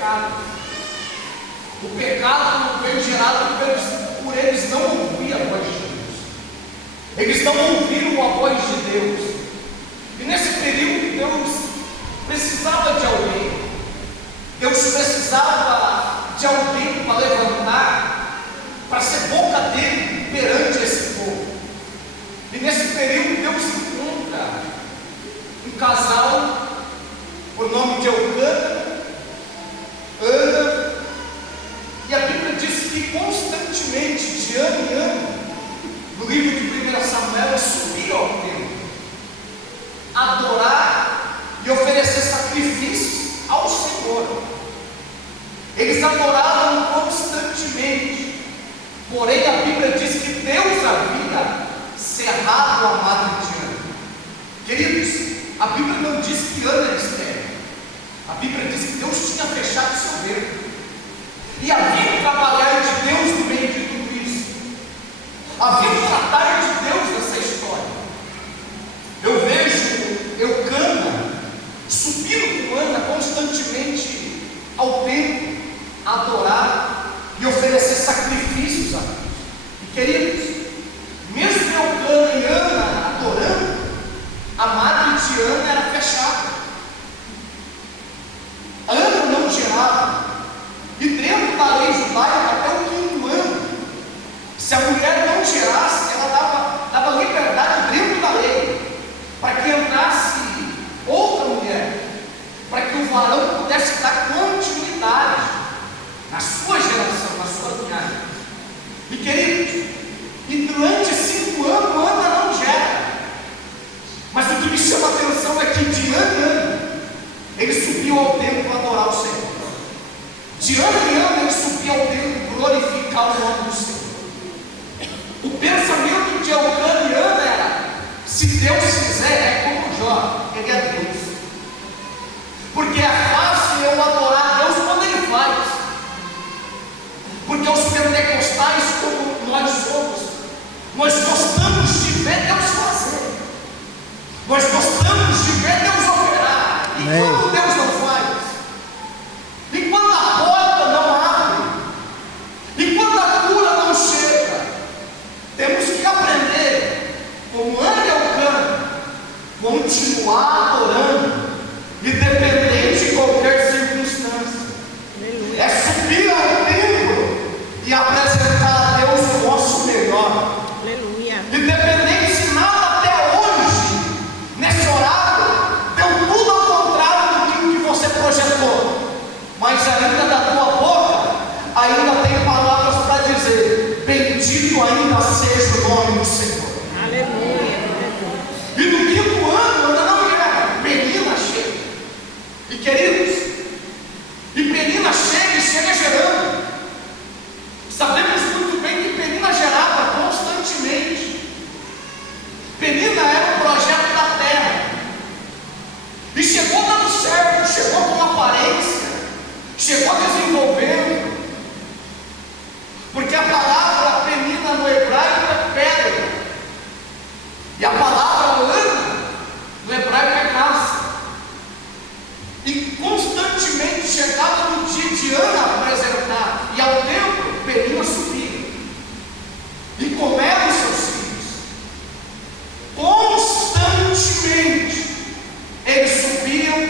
pecado. O pecado veio gerado por eles não ouvir a voz de Deus. Eles não ouviram a voz de Deus. E nesse período Deus precisava de alguém. Deus precisava de alguém para levantar, para ser boca dele perante esse povo. E nesse período Deus encontra um casal por nome de Eucana, Ana, e a Bíblia diz que constantemente, de ano em ano, no livro de 1 Samuel, eles subiam ao templo, adorar e oferecer sacrifícios ao Senhor. Eles adoravam constantemente, porém a Bíblia diz que Deus havia cerrado a madre de Ana. Queridos, a Bíblia não diz que Ana era estéril. A Bíblia diz que Deus tinha fechado seu ventre. E havia um trabalhar de Deus no meio de tudo isso. Havia um tratar de Deus nessa história. Eu vejo Eucana subindo com Ana constantemente ao templo, adorar e oferecer sacrifícios a Deus. E queridos, mesmo Eucana e Ana adorando, a madre de Ana era fechada. Ana não gerava. E dentro da lei judaica, até o 5º ano, se a mulher não gerasse, ela dava liberdade dentro da lei, para que entrasse outra mulher, para que o varão pudesse dar continuidade na sua geração, na sua linhagem. E queridos, e durante 5 anos, Ana não gera. Mas o que me chama a atenção é que de ano em ano, ele subiu ao templo para adorar o Senhor. De ano em ano, ele subia ao templo glorificar o nome do Senhor. O pensamento de Eucana e Ana era: se Deus fizer, é como Jó, ele é Deus. Porque é fácil eu adorar Deus quando Ele faz. Porque os pentecostais, como nós somos, nós gostamos de ver Deus fazer. Nós gostamos de ver Deus operar. E quando Deus não faz, e quando a porta não abre, e quando a cura não chega, temos que aprender, como Ana e Eucana, continuar adorando, independente de qualquer circunstância. É subir ao templo e apresentar a Deus o nosso melhor. Independente se nada até hoje, nesse horário, deu tudo ao contrário do que você projetou, mas ainda da tua boca, ainda tem palavras para dizer: bendito ainda seja o nome do Senhor. Aleluia. E no 5º ano, ainda não era, Penina chega. E queridos, e Penina chega e chega gerando. Sabemos muito bem que Penina gerava constantemente. Penina era um projeto da terra. E chegou dando certo, chegou com aparência, chegou desenvolvendo. Porque a palavra Penina no hebraico é pedra. E a palavra Ana no hebraico é graça. E constantemente chegava no dia de Ana apresentar, e ao templo Penina subia, e comendo os seus filhos. Constantemente eles subiam.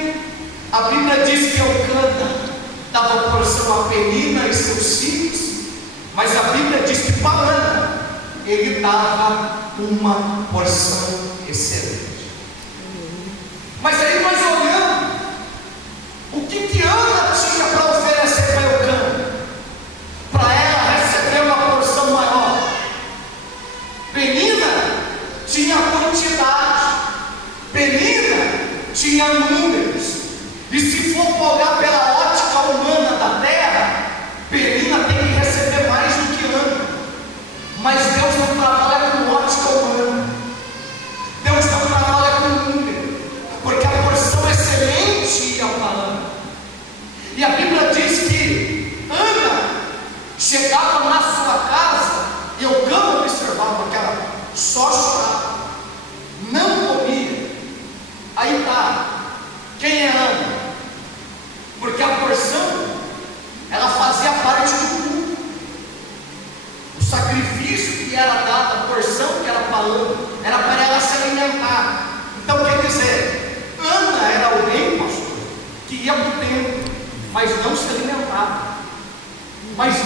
A Bíblia diz que Eucana dava porção a Penina e seus filhos, mas a Bíblia diz que para Ana ele dava uma porção excelente. Mas aí nós olhamos o que Ana tinha para oferecer para Eucana, para ela receber uma porção maior. Penina tinha quantidade, Penina tinha números. E se for olhar pela ótica humana da terra, Penina tem que receber mais do que Ana. Mas Deus não trabalha com ótica humana. Deus não trabalha com número, porque a porção excelente ia para Ana. E a Bíblia diz que Ana chegava na sua casa, e Eucana observava que ela só chorava, não comia. Aí tá, quem é Ana? Porque a porção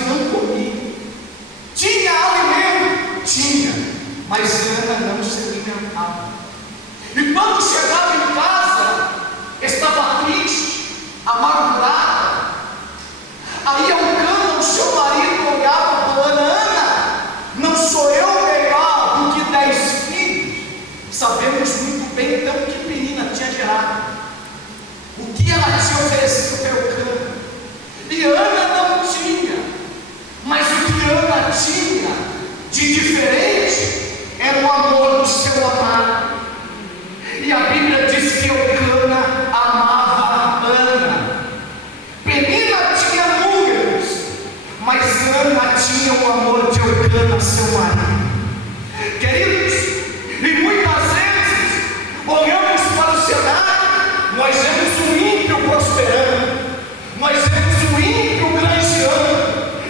não comia. Tinha alimento? Tinha, mas Ana não se alimentava. E quando chegava em casa, estava triste, amargurada. Aí Elcana, o seu marido, olhava e falava: Ana, não sou eu melhor do que 10 filhos? Sabemos muito bem então que menina tinha gerado, o que ela tinha oferecido para Elcana. E Ana não tinha, mas o que Ana tinha de diferente era o amor do seu amado. E a Bíblia diz que Elcana amava Ana. Penina tinha números, mas Ana tinha o amor de Elcana, seu marido. Queridos, e muitas vezes olhamos para o cenário, nós vemos o ímpio prosperando, nós vemos o ímpio granjeando,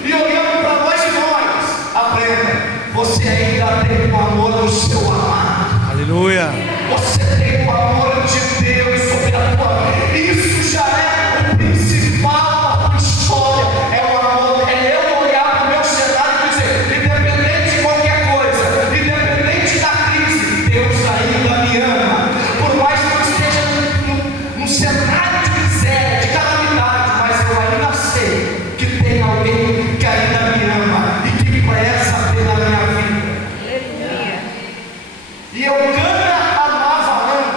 e olhamos para nós e nós, aprenda, você ainda tem o amor do seu amado. Aleluia. Você tem o amor de Deus sobre a tua vida. Isso já é o principal da tua história. É o amor. É eu olhar para o meu cenário e dizer: independente de qualquer coisa, independente da crise, Deus ainda me ama. Por mais que eu esteja num cenário de miséria, de calamidade, mas eu ainda sei que tem alguém que ainda me ama e que preza pela minha vida. E Elcana amava Ana.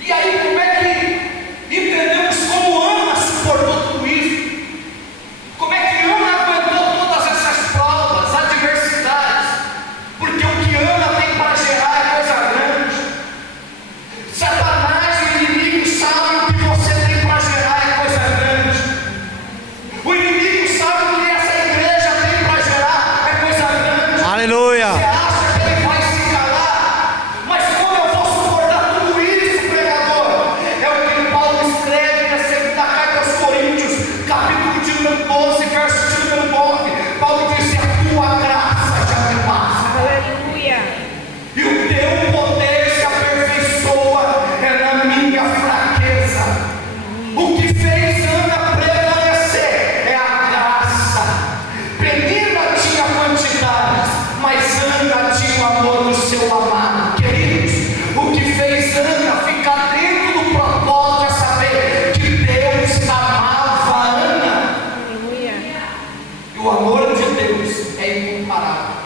E aí, como é que entendemos como Ana suportou tudo isso? Como é que Ana aguentou todas essas provas, adversidades? Porque o que Ana tem para gerar é coisa grande. Satanás, o inimigo, sabe o que você tem para gerar é coisa grande. O inimigo sabe o que essa igreja tem para gerar é coisa grande. Aleluia. Você acha que ele vai se calar? Mas como eu vou suportar tudo isso, pregador? É o que Paulo escreve na segunda carta aos Coríntios, capítulo de número 12, verso de número 9. Paulo diz: a tua graça já me basta. Aleluia. E o teu poder se aperfeiçoa na minha fraqueza. O que fez Ana prevalecer é a graça. Penina tinha quantidades, mas Ana tinha o amor do seu amado. Queridos, o que fez Ana ficar dentro do propósito é saber que Deus amava Ana. Aleluia. E o amor de Deus é incomparável.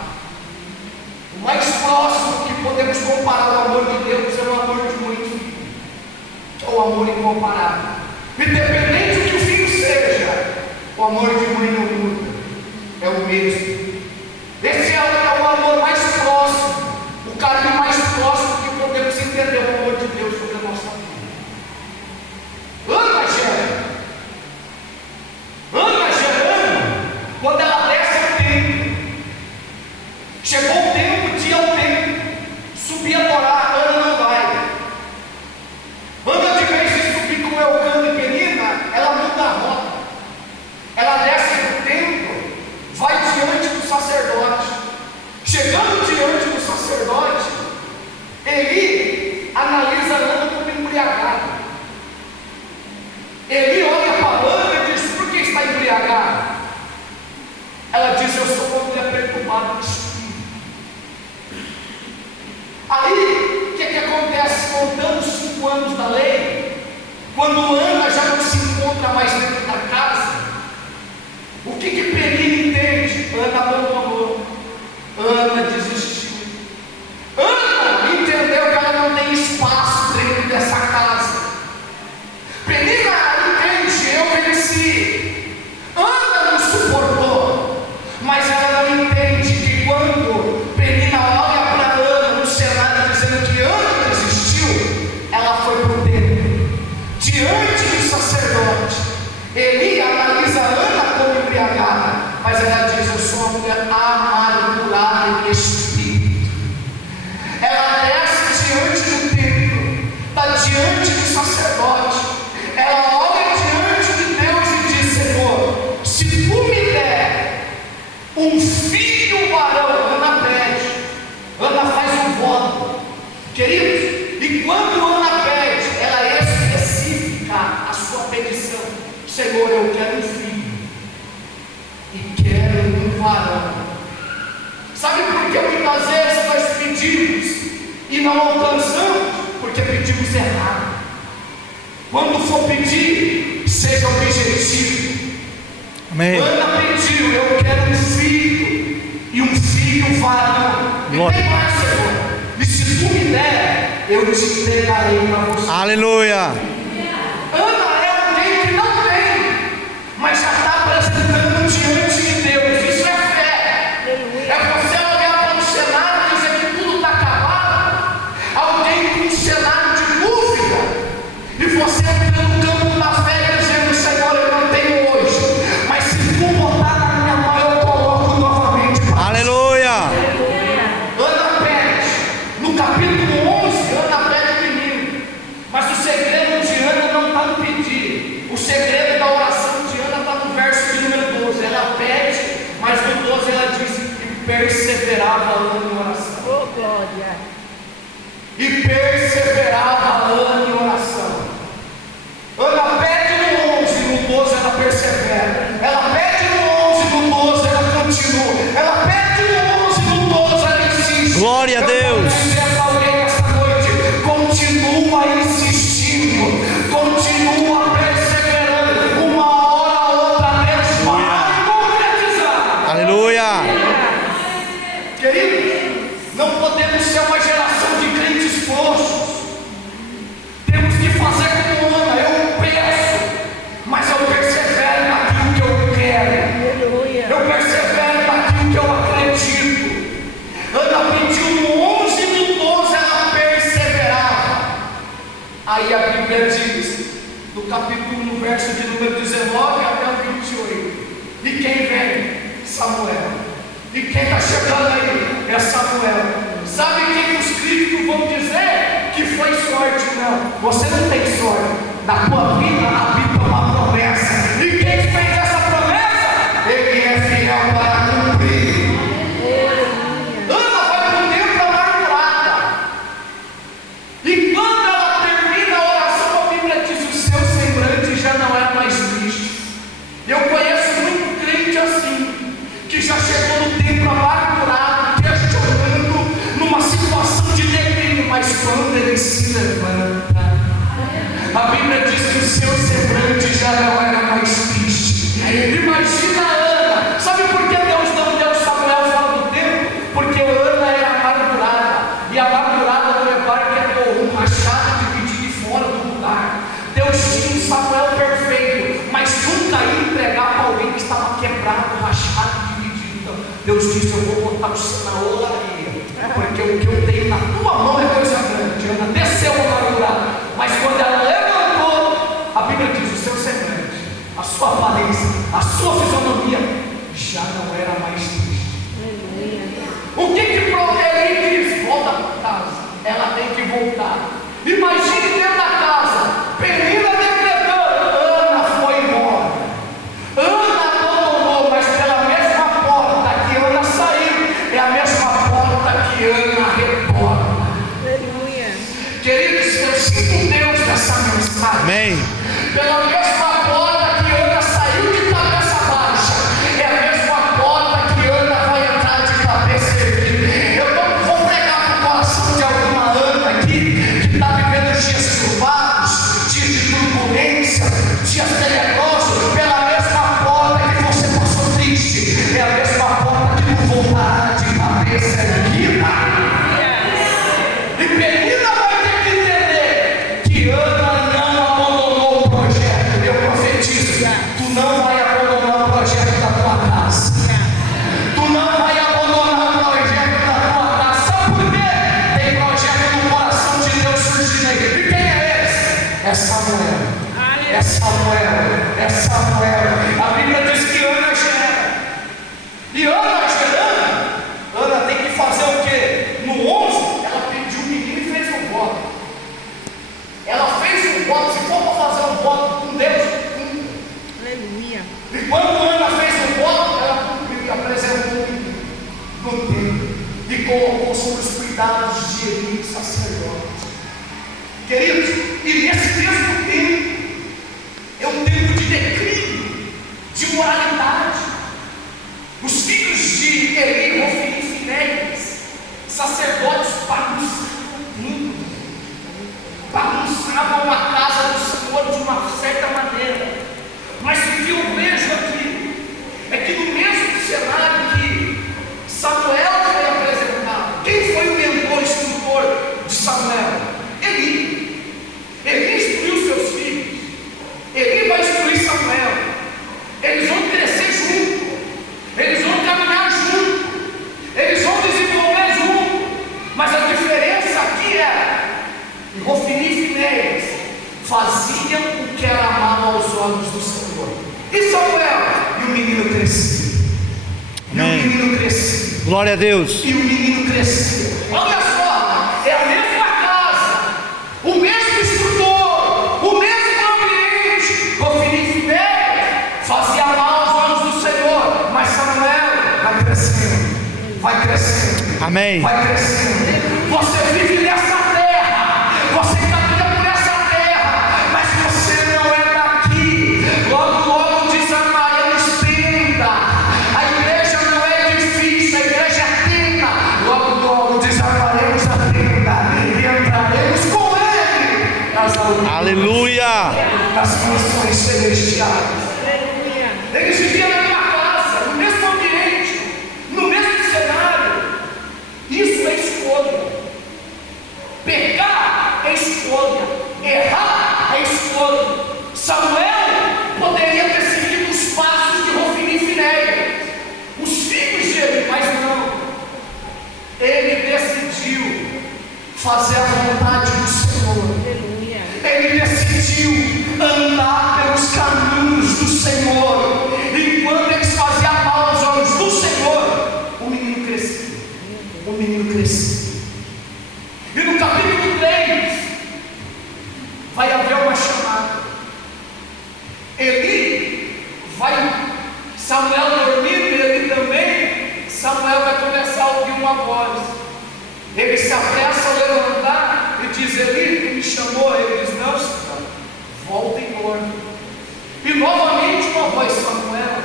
O mais próximo que podemos comparar o amor de Deus é o amor de um filho, que é o amor incomparável. Independente do que o filho seja, o amor de mãe não muda, é o mesmo. Esse é o amor mais próximo, o caminho mais próximo que podemos entender o amor de Deus sobre a nossa vida. Ana gerando, quando ela desce ao templo, chegou o tempo de ir ao templo, subir a Torá. Ana não vai. Ana, de vez de subir com Elcana e Penina, ela muda a rota. Ela desce do templo, vai diante do sacerdote. Chegando diante do sacerdote, Eli analisa Ana como embriagada. Eli olha para Ana e diz: por que está embriagada? Ela diz: eu sou uma mulher perturbada de espírito. Aí, o que acontece? Contando os 5 anos da lei, quando Ana já não se encontra mais dentro da casa, o que Penina entende? Ana abandonou, Ana desistiu. Ana entendeu que ela não tem espaço dentro dessa casa. Penina entende: eu venci. Ana não suportou, mas ela não entende que quando Penina olha para Ana no cenário dizendo que Ana desistiu, ela foi para o templo, diante do sacerdote. Eli analisa Ana como embriagada, mas ela diz: eu sou uma mulher amargurada em espírito. Ela desce diante do templo, está diante do sacerdote. Ela olha diante de Deus e diz: Senhor, se tu me der um filho varão, Ana pede, Ana faz um voto. Queridos, e quando Ana pede, ela especifica a sua petição: Senhor, eu quero um filho. não alcançamos porque pedimos errado. Quando for pedir, seja objetivo. Amém. Ana pediu: eu quero um filho, e um filho varão. E tem mais, Senhor. E se tu me der, eu te entregarei para você. Aleluia. Ana é alguém que não tem, mas já está apresentando diante de Deus. Isso é fé. É você olhar para o cenário e dizer que tudo está acabado. Alguém com um cenário de dúvida, e você entrando no campo da fé e dizendo: Senhor, eu não tenho hoje, mas se tu botar na minha mão, eu coloco novamente. Aleluia. Ana pede, no capítulo 11, Ana pede menino, mas o segredo de Ana não está no pedir. O segredo da oração de Ana está no verso de número 12. Ela pede, mas no 12 ela diz que perseverava Ana em oração. Oh, glória. E perseverava Ana em oração. Ana pede no 11, no 12 ela persevera. Ela pede no 11, no 12 ela continua. Ela pede no 11, no 12 ela insiste. Glória a Deus. Eu quero dizer para alguém esta noite: continua insistindo, continua perseverando. Uma hora ou outra Deus vai concretizar. Aleluia. Querido, não podemos ser uma geração de crentes frouxos. Temos que fazer como Ana. Eu peço, mas eu persevero naquilo que eu quero. Aleluia. Eu persevero naquilo que eu acredito. Ana pediu no 11 e no 12 ela perseverava. Aí a Bíblia diz, no capítulo, no verso de número 19 até o 28. E quem vem? Samuel. E quem está chegando aí é Samuel. Sabe quem os críticos vão dizer que foi sorte? Não, você não tem sorte. Na tua vida habita uma promessa. E quem fez essa promessa? Ele é fiel para cumprir. Ana vai para o templo amargurada. E quando ela termina a oração, a Bíblia diz: o seu semblante já não é mais triste. Eu conheço muito crente assim, que já chegou no templo amargurado, questionando, numa situação de declínio, mas quando ele se levanta, a Bíblia diz que o seu semblante já não era mais triste. Imagina Ana. Sabe por que Deus não deu Samuel fora do templo? Porque Ana era amargurada, e amargurada no hebraico é um machado dividido de fora do lugar. Deus tinha um Samuel perfeito, mas nunca ia entregar para alguém que estava quebrado, rachado, dividido. Então, Deus disse: eu vou botar você na olaria, porque o que eu tenho na tua mão é coisa grande. Ana desceu amargurada, mas quando ela levantou, a Bíblia diz: o seu semblante, a sua aparência, a sua fisionomia já não era mais triste. O que ele diz? Volta para casa. Ela tem que voltar. Imagine dentro da casa, Penina decretando: Ana foi embora. Ana abandonou, mas pela mesma porta que Ana saiu, é a mesma porta que Ana retorna. Aleluia. Queridos, eu sinto Deus nessa mensagem. Amém. Pela mesma porta que Ana saiu de cabeça baixa, é a mesma porta que Ana vai entrar de cabeça erguida. Eu não vou pregar no coração de alguma Ana aqui que está vivendo dias turbados, dias de turbulência, dias tenebrosos. Pela mesma porta que você passou triste, é a mesma porta que não voltará de cabeça erguida. E Penina vai ter que entender que Ana não abandonou o projeto. Eu profetizo: tu não vai abandonar o projeto da tua casa. Tu não vai abandonar o projeto da tua casa. Sabe por quê? Tem projeto no coração de Deus surgindo aí. E quem é esse? É Samuel. É Samuel. É Samuel. A Bíblia diz que Ana gera. E Ana gerando, Ana tem que fazer o quê? No 11, ela pediu um menino e fez um voto. Ela fez um voto. Se for para fazer um voto com Deus, cumpre. Aleluia. E quando Ana fez o voto, ela cumpriu e apresentou o menino no templo e colocou sob os cuidados de Eli, sacerdote. Queridos, e nesse mesmo tempo, é um tempo de declínio, de moralidade. Os filhos de Eli, Ofni e Finéias, sacerdotes, bagunçaram o olhos do Senhor. E Samuel? E o menino crescia. Amém. E o menino crescia. Glória a Deus. E o menino crescia. Olha só, é a mesma casa, o mesmo instrutor, o mesmo ambiente. Ofni e Finéias fazia mal aos olhos do Senhor, mas Samuel vai crescendo, vai crescendo, Amém. vai crescendo. Você vive nessa terra, você caminha por essa terra, mas você não é daqui. Logo, logo desarmaremos tenda. A igreja não é edifício, a igreja é tenda. Logo, logo desarmaremos a tenda e entraremos com Ele nas alturas, Aleluia. nas mansões celestiais. Aleluia. Eles viviam na mesma casa, no mesmo ambiente, no mesmo cenário. Isso é escolha. Pecar é escolha. Errar é escolha. Samuel poderia ter seguido os passos de Ofni e Finéias, os filhos dele, mas não. Ele decidiu fazer a vontade do Senhor. Aleluia. Ele decidiu andar pelos caminhos do Senhor. E quando eles faziam mal aos olhos do Senhor, o menino crescia. O menino crescia. E no capítulo 3 vai haver uma chamada. Samuel dormindo, ele também, Samuel vai começar a ouvir uma voz. Ele se apressa a levantar e diz: Eli, tu me chamou? Ele diz: não, Senhor, volta e dorme. E novamente uma voz: Samuel.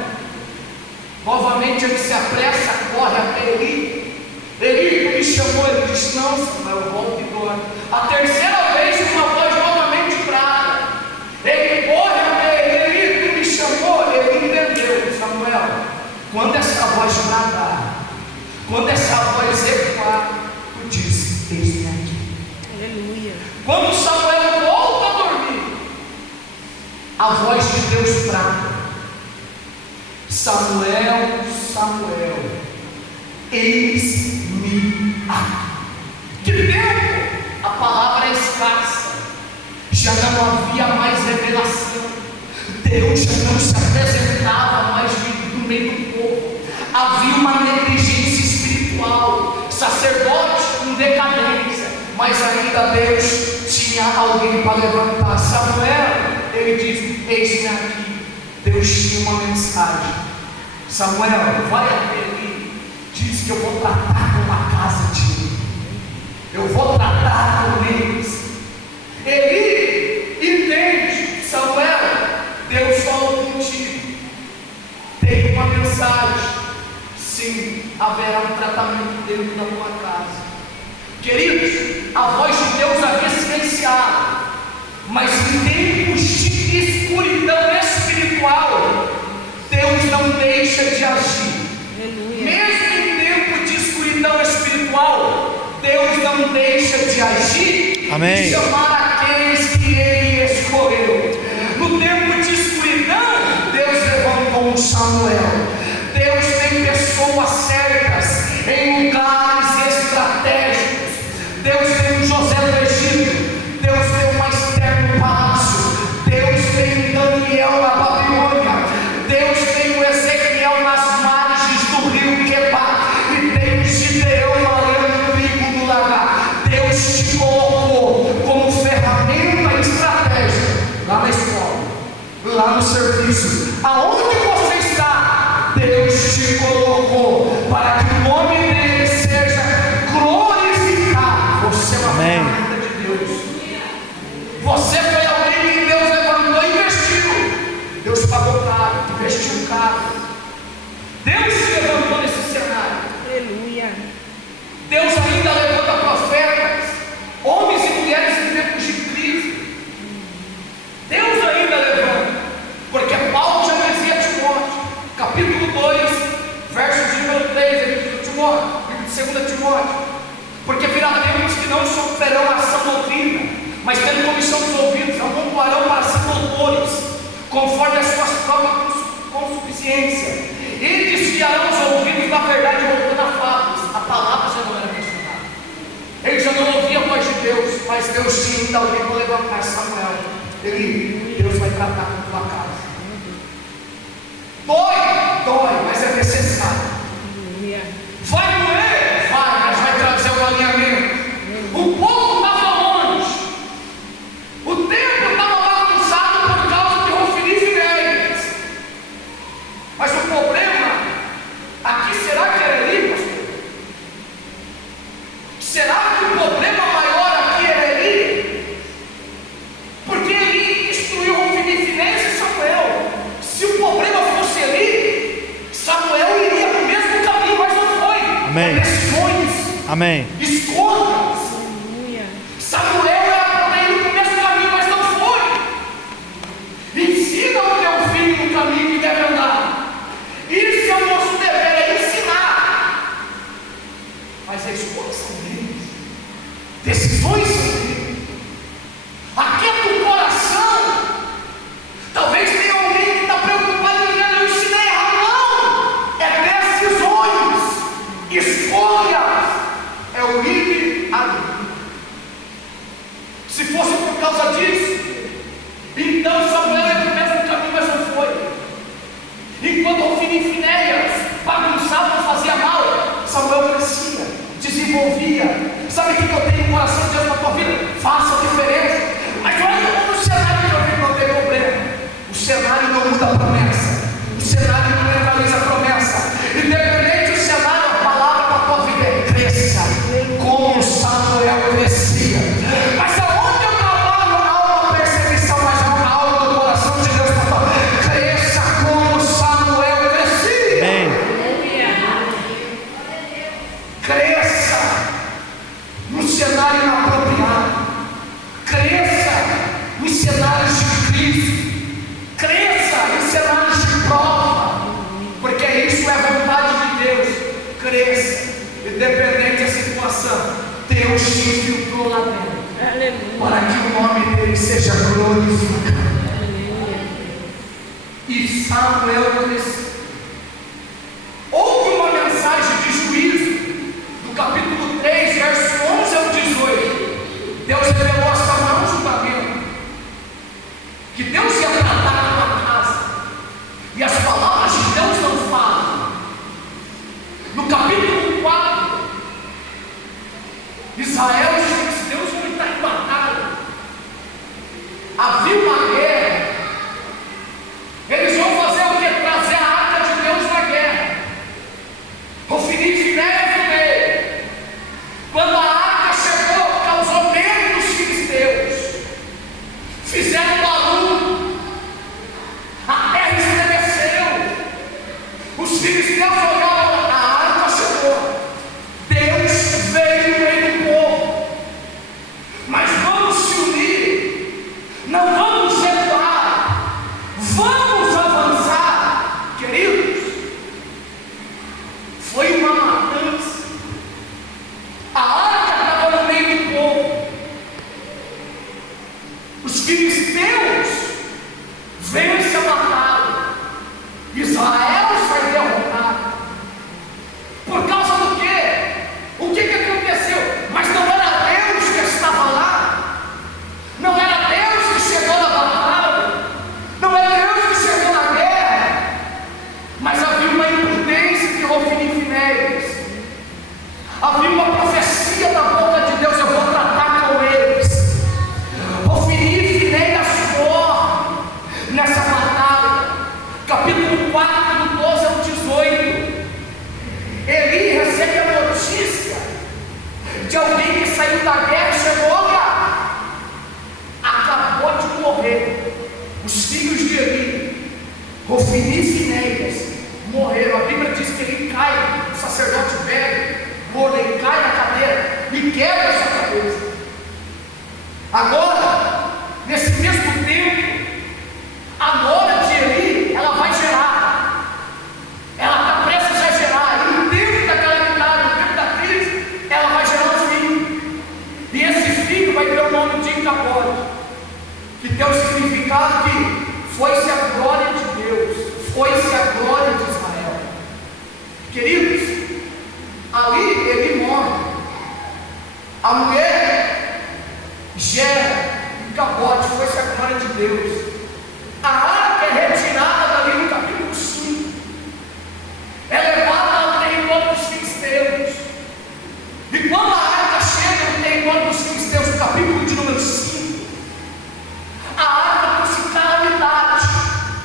Novamente ele se apressa, corre até Eli. Eli, tu me chamou? Ele diz: não, Samuel, volta e dorme. A terceira vez uma voz novamente brava. Ele corre até Eli, tu me chamou? Ele entendeu: Samuel, quando essa voz bradar, quando essa voz ecoar, tu diz: eis-me aqui. Aleluia. Quando Samuel volta a dormir, a voz de Deus brada: Samuel, Samuel, eis-me aqui. Que tempo! A palavra é escassa, já não havia mais revelação, Deus já não se apresentava mais no meio do povo, havia uma negligência espiritual, sacerdote em decadência, mas ainda Deus tinha alguém para levantar. Samuel, ele diz: eis-me aqui. Deus tinha uma mensagem: Samuel, vai até ali, diz que eu vou tratar com a casa de Eli, eu vou tratar com eles. Eli entende: Samuel, Deus falou contigo, tem uma mensagem, sim, haverá um tratamento dentro da tua casa. Queridos, a voz de Deus havia silenciado, mas em tempos de escuridão espiritual, Deus não deixa de agir. Aleluia. Mesmo em tempo de escuridão espiritual, Deus não deixa de agir. Amém. E chamar aqueles que Ele escolheu. No tempo de escuridão, Deus levantou um Samuel. Deus tem pessoas certas em lugares estratégicos. Deus tem um José do Egito, Deus tem uma Esther no palácio, Deus tem um Daniel na Babilônia, Deus tem um Ezequiel nas margens do rio Quebar, e tem um Gideão malhando trigo no lagar. Deus te colocou como ferramenta estratégica lá na escola, lá no serviço, aonde você está. Deus te colocou para que o nome dele seja glorificado. Você é uma ferramenta de Deus. Você foi alguém que Deus levantou e investiu. Deus pagou caro, investiu caro. Deus te levantou nesse cenário. Aleluia. Deus ainda levanta profetas, homens e mulheres em tempos de crise. Deus ainda levanta, porque Paulo já dizia a Timóteo, capítulo 2, verso de número 3, ele diz: Timóteo, livro de 2 Timóteo, porque virá tempos que não sofrerão a sã doutrina, mas tendo comissão dos ouvidos, amontoarão para si doutores, conforme as suas próprias consuficiências, e desviarão os ouvidos da verdade, voltando a fatos. A palavra já não era mencionada, ele já não ouvia a voz de Deus, mas Deus tinha ainda alguém para levantar. Samuel, Deus vai tratar com tua casa. Amém. Escolha. Aleluia. Samuel era para ir no mesmo caminho, mas não foi. Ensina o teu filho no caminho que deve andar. Isso é o nosso dever, é ensinar. Mas a escolha são deles. Decisões são deles. Aquieta o coração. Talvez tenha alguém que está preocupado em dizer, eu ensinei errado. Não. É decisões. Escolhas. É o livre-arbítrio. Se fosse por causa disso, então Samuel ia para o mesmo caminho, mas não foi. Enquanto Ofni e Finéias bagunçavam, fazia mal, Samuel crescia, desenvolvia. Sabe o que eu tenho no coração de Deus na tua vida? Faça a diferença. Mas olha como o cenário de Ofni não tem problema. O cenário não muda a promessa. O cenário não neutraliza a promessa. Independente do cenário, a palavra para a tua vida é cresça, como Samuel crescia. Mas aonde eu trabalho, há uma perseguição, mas há algo do coração de Deus para tua vida. Cresça como Samuel crescia. Amém. Cresça no cenário inapropriado. Cresça nos cenários de crise. Cresça em cenários de prova. Porque isso é vontade de Deus. Cresça. Independente da situação, Deus te infiltrou lá dentro. Aleluia. Para que o nome dele seja glorificado. Aleluia. E Samuel cresceu. Houve uma mensagem de juízo, do capítulo 3, verso 11 ao 18. Deus revelou a Samuel um julgamento, que Deus ia tratar de uma casa, e as palavras de Deus não falam. No capítulo 4, Israel e os filisteus vão entrar em batalha. Havia uma guerra. Eles vão fazer o que? Trazer a arca de Deus na guerra. Ofni e Finéias no meio. Quando a arca chegou, causou medo nos filisteus. Fizeram barulho. A terra estremeceu. Os filisteus olharam, a arca chegou. Deus veio no meio do povo. Mas vamos se unir. Não vamos separar. Vamos avançar. Queridos, foi uma matança. A arca estava no meio do povo. Os filisteus vencem a batalha. Israel sai derrotado. Por causa do quê? O que aconteceu? Mas não era Deus que estava lá. Não era Deus que chegou na batalha. Não era Deus que chegou na guerra. Mas havia uma imprudência de Ofni e Finéias. Havia uma profecia da boca de Deus. Eu vou tratar com eles. Ofni e Finéias morrem nessa batalha. Capítulo 4, do 12 ao 18. Eli recebe a notícia de alguém que saiu da guerra e chegou: olha, acabou de morrer. Os filhos de Eli, Ofni e Finéias, morreram. A Bíblia diz que ele cai, o sacerdote velho, ele cai na cadeira e quebra essa cabeça. Agora, nesse mesmo tempo, a nora de Eli, ela vai gerar. Ela está prestes a gerar. E no tempo da calamidade, no tempo da crise, ela vai gerar um filho. E esse filho vai ter o nome de Icabode, que tem o significado que foi-se a glória de Deus, foi-se a glória de Israel. Queridos, ali ele morre. A mulher gera Icabode, foi-se a glória de Deus. A arca é retirada dali no capítulo 5. É levada ao território dos filisteus. E quando a arca chega no território dos filisteus, no capítulo de número 5, a arca trouxe calamidade,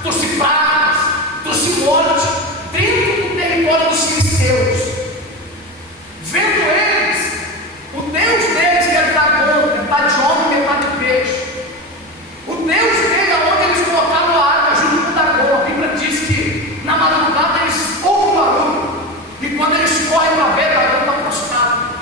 trouxe pragas, trouxe morte dentro do território dos filisteus. Vendo eles, o Deus deles, que é dragão, metade homem, metade peixe, o Deus dele, aonde eles colocaram a arca junto com o dragão, a Bíblia diz que na madrugada eles ouvem um barulho, e quando eles correm para ver, o dragão está prostrado.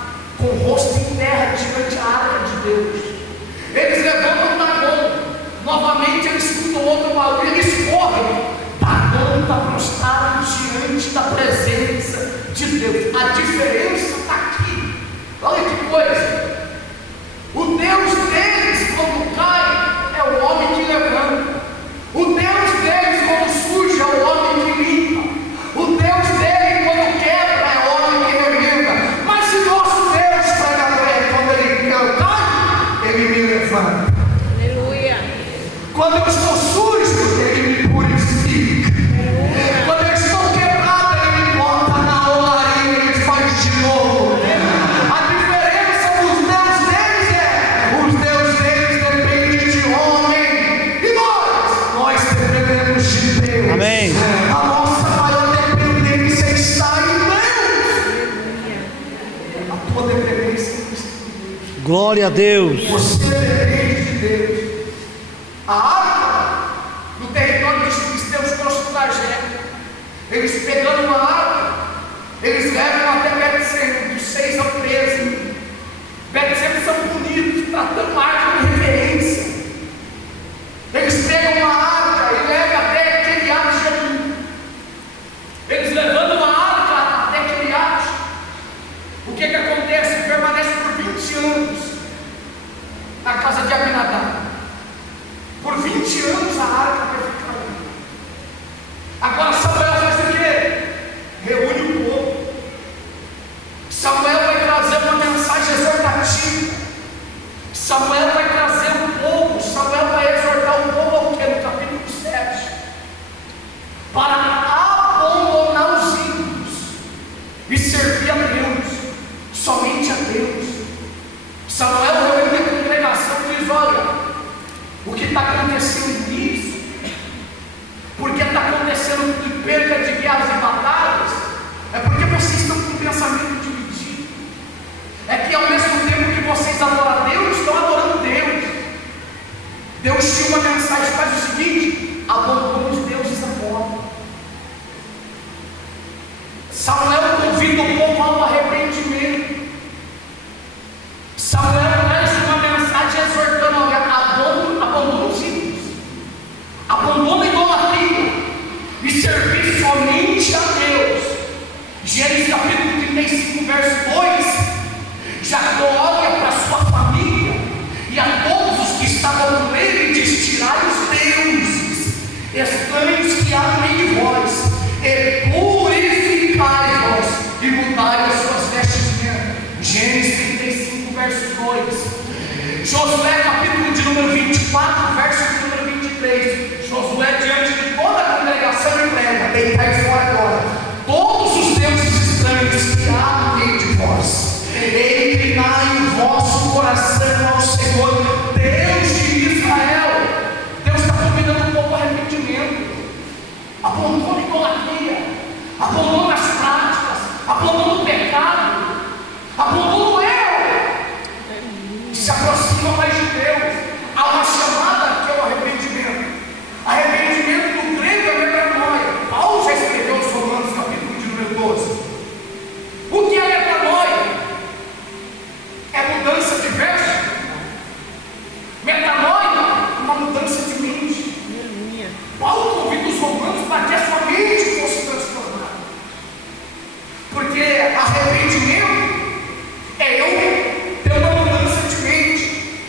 Glória a Deus. Você depende de Deus. A arca do território dos filisteus trouxe para Gé. Eles pegando uma arca, eles levam até Betseba, dos 6 ao 13. Betseba são bonitos, tratando a arca de reverência. Eles pegam uma arca e levam até Kiriat Jearim. Eles levando uma arca até Kiriat. O que acontece? Permanece por 20 anos na casa de Abinadab. Por 20 anos a arca vai ficar ali. Agora Samuel faz o quê? Reúne o povo. Samuel vai trazer uma mensagem exortativa. Samuel vai trazer o povo. Samuel vai exortar o povo ao quê? No capítulo 7. Para abandonar os ídolos e servir a Deus, somente a Deus. Samuel reúne a congregação e diz: olha, o que está acontecendo nisso, porque está acontecendo de perda de guerras e batalhas, é porque vocês estão com um pensamento dividido. É que ao mesmo tempo que vocês adoram a Deus, estão adorando Deus. Deus tinha uma mensagem, faz o seguinte: abandona os deuses agora. Samuel convida o povo ao arrependimento. Samuel traz uma mensagem exortando: olha, abandona os ídolos, abandona a idolatria e servir somente a Deus. Gênesis capítulo 35, verso 2. Jacó olha para sua família e a todos os que estavam com ele e diz: tirai os deuses estranhos que há no meio de vós, e purificai-vos e mudai as suas vestimentas. Gênesis 35, verso 2. Josué capítulo de número 24, verso de número 23. Josué diante de toda a congregação e prega: deitai fora agora todos os deuses estranhos que há no meio de vós, e inclinai o vosso coração ao Senhor, Deus de Israel. Deus está convidando o povo ao arrependimento. Abandona a idolatria, abandona as práticas, abandona o pecado, abandona o erro, se aproxima mais de Deus. Há uma chamada que é o arrependimento. Arrependimento do grego é metanoia. Paulo já escreveu os Romanos capítulo de número 12. O que é metanoia? É mudança de verso. Metanoia, uma mudança de mente. Paulo convida os romanos para que a sua mente fosse transformada. Porque arrependimento é eu ter uma mudança de mente.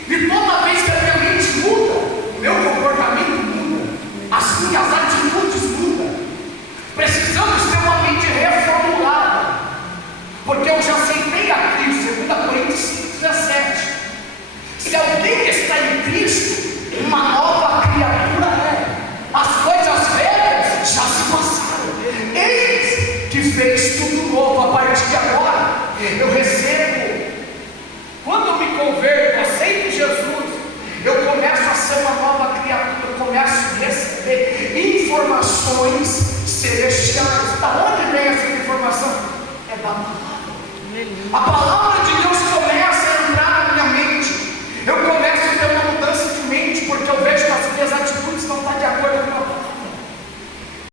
E toda vez que a minha mente muda, o meu comportamento muda, as minhas atitudes mudam. Precisamos ter uma mente reformulada. Porque eu já aceitei a Cristo, 2 Coríntios 5,17. Se alguém está em Cristo, uma nova criatura é. As coisas velhas já se passaram, eis que fez tudo novo. A partir de agora eu recebo. Quando eu me converto, aceito Jesus, eu começo a ser uma nova criatura. Eu começo a receber informações celestiais. Da onde vem essa informação? É da palavra. A palavra